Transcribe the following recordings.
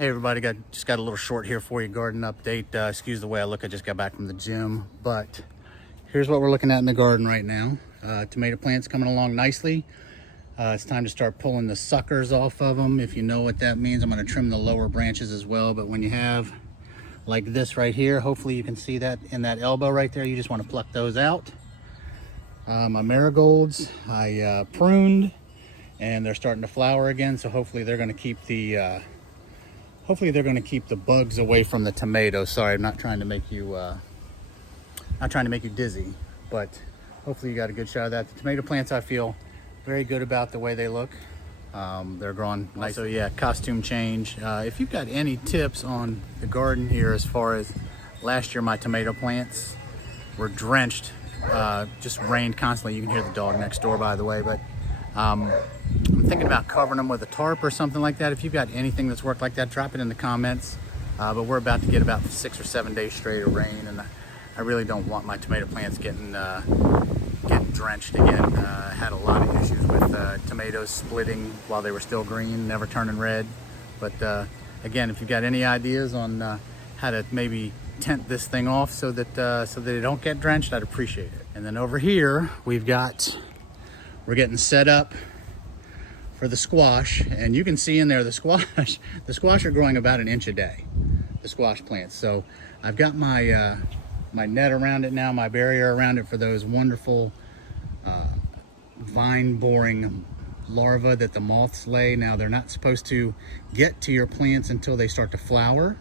Hey everybody, just got a little short here for you, garden update. Excuse the way I look, I just got back from the gym, but here's what we're looking at in the garden right now. Tomato plants coming along nicely. It's time to start pulling the suckers off of them. If you know what that means, I'm going to trim the lower branches as well. But when you have like this right here, hopefully you can see that in that elbow right there, you just want to pluck those out. My marigolds, I pruned and they're starting to flower again, so hopefully they're going to keep the bugs away from the tomatoes. Sorry, I'm not trying to make you dizzy, but hopefully you got a good shot of that. The tomato plants, I feel very good about the way they look. They're growing nice. So yeah, costume change. If you've got any tips on the garden here, as far as last year, my tomato plants were drenched, just rained constantly. You can hear the dog next door, by the way, but I'm thinking about covering them with a tarp or something like that. If you've got anything that's worked like that, drop it in the comments. But we're about to get about 6 or 7 days straight of rain, and I really don't want my tomato plants getting drenched again. Had a lot of issues with tomatoes splitting while they were still green, never turning red. But again, if you've got any ideas on how to maybe tent this thing off so that they don't get drenched, I'd appreciate it. And then over here, we're getting set up for the squash, and you can see in there the squash are growing about 1 inch a day, the squash plants. So I've got my my net around it now, my barrier around it for those wonderful vine boring larvae that the moths lay. Now they're not supposed to get to your plants until they start to flower,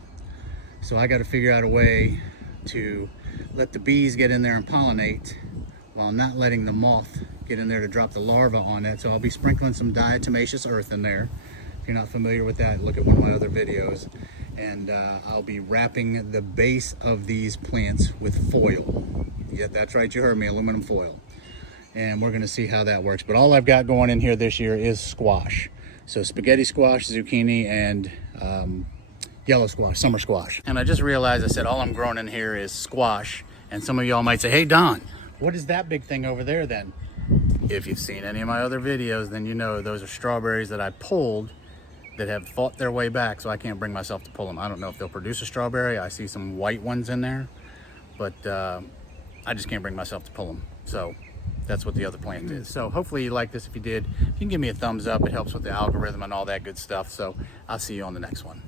so I got to figure out a way to let the bees get in there and pollinate while not letting the moth get in there to drop the larva on it. So I'll be sprinkling some diatomaceous earth in there. If you're not familiar with that, look at one of my other videos. And I'll be wrapping the base of these plants with foil. Yeah, that's right, you heard me, aluminum foil. And we're gonna see how that works. But all I've got going in here this year is squash. So spaghetti squash, zucchini, and yellow squash, summer squash. And I just realized I said all I'm growing in here is squash. And some of y'all might say, hey Don, what is that big thing over there then? If you've seen any of my other videos, then you know those are strawberries that I pulled that have fought their way back, so I can't bring myself to pull them. I don't know if they'll produce a strawberry. I see some white ones in there, but I just can't bring myself to pull them. So that's what the other plant is. So hopefully you like this. If you did, you can give me a thumbs up. It helps with the algorithm and all that good stuff. So I'll see you on the next one.